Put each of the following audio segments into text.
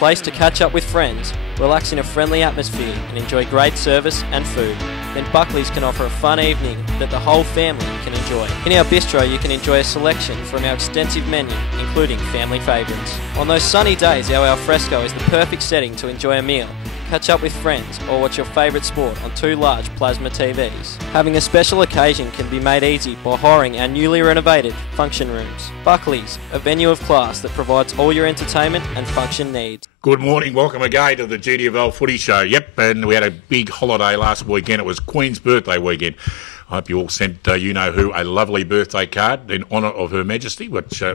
place to catch up with friends, relax in a friendly atmosphere and enjoy great service and food, then Buckley's can offer a fun evening that the whole family can enjoy. In our bistro you can enjoy a selection from our extensive menu, including family favourites. On those sunny days, our alfresco is the perfect setting to enjoy a meal, catch up with friends or watch your favourite sport on 2 large plasma TVs. Having a special occasion can be made easy by hiring our newly renovated function rooms. Buckley's, a venue of class that provides all your entertainment and function needs. Good morning, welcome again to the GDFL Footy Show. Yep, and we had a big holiday last weekend. It was Queen's birthday weekend. I hope you all sent you-know-who a lovely birthday card in honour of Her Majesty, which I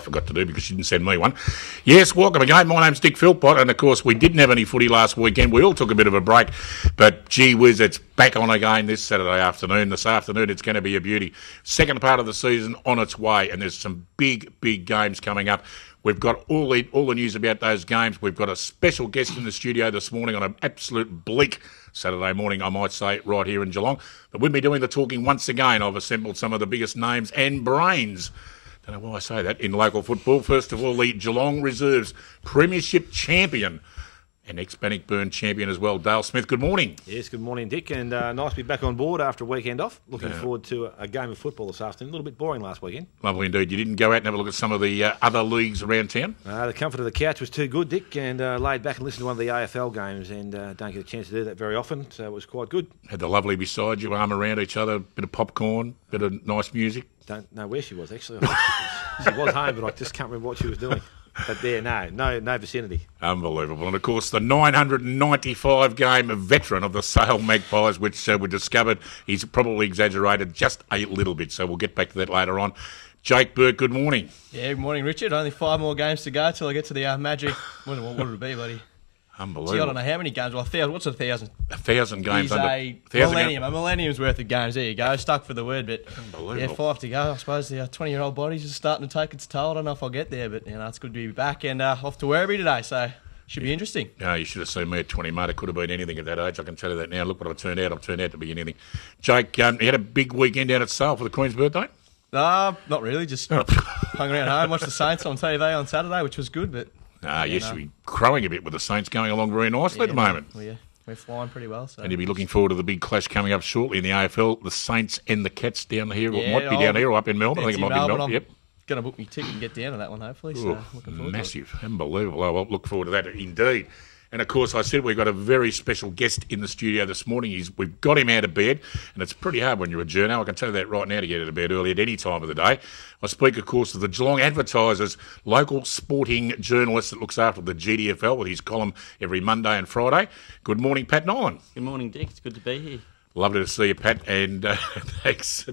forgot to do because she didn't send me one. Yes, welcome again. My name's Dick Philpott, and of course we didn't have any footy last weekend. We all took a bit of a break, but gee whiz, it's back on again this Saturday afternoon. This afternoon it's going to be a beauty. Second part of the season on its way, and there's some big games coming up. We've got all the news about those games. We've got a special guest in the studio this morning on an absolute bleak Saturday morning, I might say, right here in Geelong. But we'll be doing the talking once again. I've assembled some of the biggest names and brains, don't know why I say that, in local football. First of all, the Geelong Reserves Premiership champion and ex-Bannockburn champion as well, Dale Smith. Good morning. Yes, good morning, Dick, and nice to be back on board after a weekend off. Looking forward to a game of football this afternoon. A little bit boring last weekend. Lovely indeed. You didn't go out and have a look at some of the other leagues around town? The comfort of the couch was too good, Dick, and laid back and listened to one of the AFL games, and don't get a chance to do that very often, so it was quite good. Had the lovely beside you, arm around each other, bit of popcorn, bit of nice music. Don't know where she was, actually. She was home, but I just can't remember what she was doing. But there, no vicinity. Unbelievable. And, of course, the 995-game veteran of the Sale Magpies, which we discovered he's probably exaggerated just a little bit. So we'll get back to that later on. Jake Burke, good morning. Yeah, good morning, Richard. Only 5 more games to go till I get to the magic. What would it be, buddy? Unbelievable. See, I don't know how many games. Well, 1,000. What's 1,000? 1,000 games. He's a millennium. A millennium's worth of games. There you go. Stuck for the word, but unbelievable. Yeah, 5 to go. I suppose the 20-year-old body's just starting to take its toll. I don't know if I'll get there, but it's good to be back and off to Werribee today. So should be interesting. Yeah, you should have seen me at 20, mate. It could have been anything at that age. I can tell you that now. Look what I've turned out. I've turned out to be anything. Jake, you had a big weekend down at Sale for the Queen's birthday? Not really. Just hung around home, watched the Saints on TV on Saturday, which was good, but. We're crowing a bit with the Saints going along very nicely at the moment. Well, yeah, we're flying pretty well. So. And you'll be looking forward to the big clash coming up shortly in the AFL. The Saints and the Cats down here. It might be down here or up in Melbourne. I think it might be Melbourne. I'm going to book me ticket and get down to that one, hopefully. So looking forward massive. To it. Unbelievable. Oh, well, look forward to that indeed. And, of course, I said we've got a very special guest in the studio this morning. We've got him out of bed, and it's pretty hard when you're a journo. I can tell you that right now to get out of bed early at any time of the day. I speak, of course, of the Geelong Advertiser's local sporting journalist that looks after the GDFL with his column every Monday and Friday. Good morning, Pat Nolan. Good morning, Dick. It's good to be here. Lovely to see you, Pat, and thanks.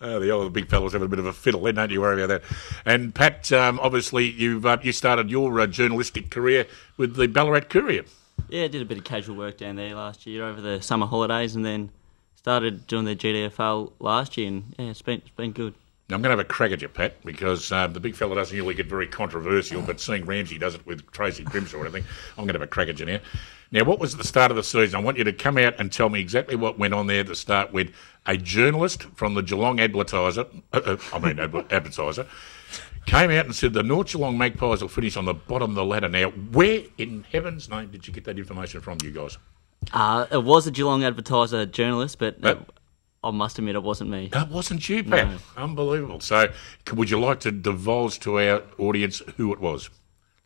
The big fella's having a bit of a fiddle then, don't you worry about that. And, Pat, obviously you started your journalistic career with the Ballarat Courier. Yeah, I did a bit of casual work down there last year over the summer holidays and then started doing the GDFL last year, and it's been good. Now, I'm going to have a crack at you, Pat, because the big fella doesn't usually get very controversial, but seeing Ramsey does it with Tracy Grimshaw or anything, I'm going to have a crack at you now. Now, what was the start of the season? I want you to come out and tell me exactly what went on there to start with. A journalist from the Geelong Advertiser, Advertiser, came out and said the North Geelong Magpies will finish on the bottom of the ladder. Now, where in heaven's name did you get that information from, you guys? It was a Geelong Advertiser journalist, but I must admit it wasn't me. That wasn't you, Pat. No. Unbelievable. So, would you like to divulge to our audience who it was?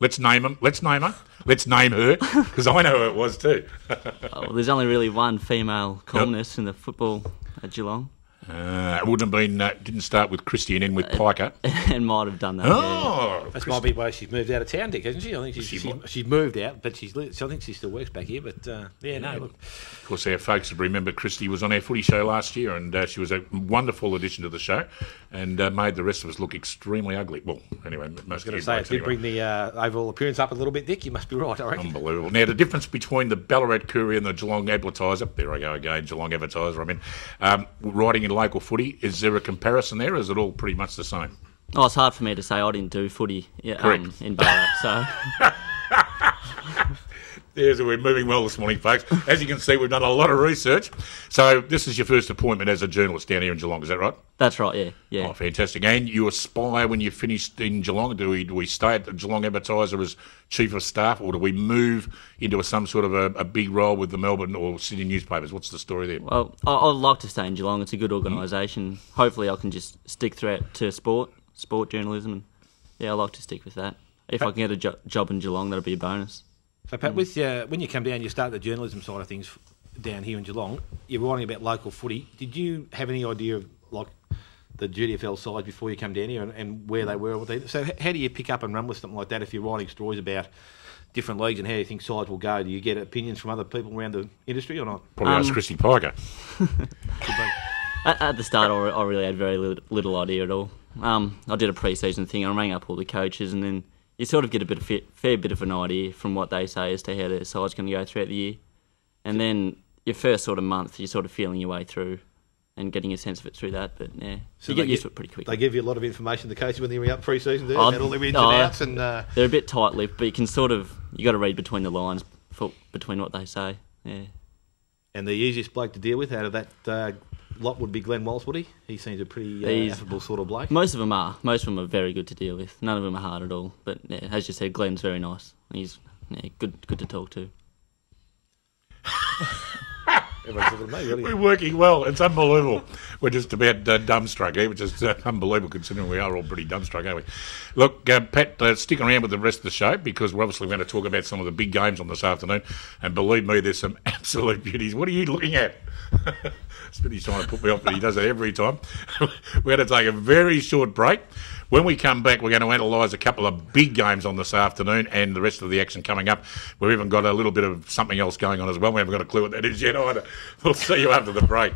Let's name him. Let's name her. Let's name her, because I know who it was too. There's only really one female columnist in the football at Geelong. It wouldn't have been, didn't start with Christie and end with Piker. It might have done that. Oh, yeah. That might be why she's moved out of town, Dick, hasn't she? I think she's moved out, but I think she still works back here. But look. Of course, our folks remember Christie was on our footy show last year, and she was a wonderful addition to the show, and made the rest of us look extremely ugly. Well, anyway, I was going to say it did bring the overall appearance up a little bit, Dick. You must be right, I reckon. Unbelievable. Now, the difference between the Ballarat Courier and the Geelong Advertiser, there I go again, Geelong Advertiser, writing in local footy, is there a comparison there, or is it all pretty much the same? Oh, it's hard for me to say. I didn't do footy in Ballarat, so... Yes, we're moving well this morning, folks. As you can see, we've done a lot of research. So this is your first appointment as a journalist down here in Geelong, is that right? That's right, yeah. Oh, fantastic. And you aspire when you finished in Geelong, do we stay at the Geelong Advertiser as Chief of Staff, or do we move into some sort of a big role with the Melbourne or Sydney newspapers? What's the story there? Well, I'd like to stay in Geelong. It's a good organisation. Hopefully I can just stick throughout to sport journalism. And yeah, I like to stick with that. If I can get a job in Geelong, that'll be a bonus. So, Pat, with when you come down, you start the journalism side of things down here in Geelong. You're writing about local footy. Did you have any idea of like the GDFL side before you come down here and where they were? So, how do you pick up and run with something like that if you're writing stories about different leagues and how you think sides will go? Do you get opinions from other people around the industry or not? Probably ask Christy Piker. At the start, I really had very little idea at all. I did a pre-season thing. I rang up all the coaches, and then you sort of get a fair bit of an idea from what they say as to how their side's going to go throughout the year. And then your first sort of month, you're sort of feeling your way through and getting a sense of it through that. But yeah, so you get used to it pretty quickly. They give you a lot of information, the coaches, when they ring up pre-season, do they? All the ins and outs. And, they're a bit tight-lipped, but you can you got to read between the lines between what they say. Yeah. And the easiest bloke to deal with out of that lot would be Glenn Walsh, would he? He seems a pretty affable sort of bloke. Most of them are. Most of them are very good to deal with. None of them are hard at all. But yeah, as you said, Glenn's very nice. He's good to talk to. Everyone's looking at me, really. We're working well. It's unbelievable. We're just about dumbstruck here, which is unbelievable considering we are all pretty dumbstruck, aren't we? Look, Pat, stick around with the rest of the show because we're obviously going to talk about some of the big games on this afternoon. And believe me, there's some absolute beauties. What are you looking at? Smitty's trying to put me off, but he does it every time. We're going to take a very short break. When we come back, we're going to analyse a couple of big games on this afternoon and the rest of the action coming up. We've even got a little bit of something else going on as well. We haven't got a clue what that is yet either. We'll see you after the break.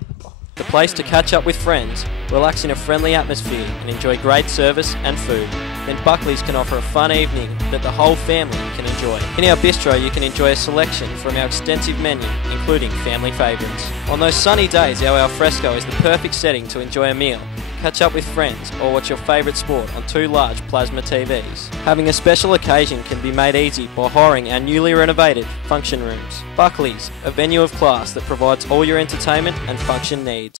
The place to catch up with friends, relax in a friendly atmosphere and enjoy great service and food. Then Buckley's can offer a fun evening that the whole family can enjoy. In our bistro you can enjoy a selection from our extensive menu, including family favourites. On those sunny days, our alfresco is the perfect setting to enjoy a meal. Catch up with friends or watch your favourite sport on 2 large plasma TVs. Having a special occasion can be made easy by hiring our newly renovated function rooms. Buckley's, a venue of class that provides all your entertainment and function needs.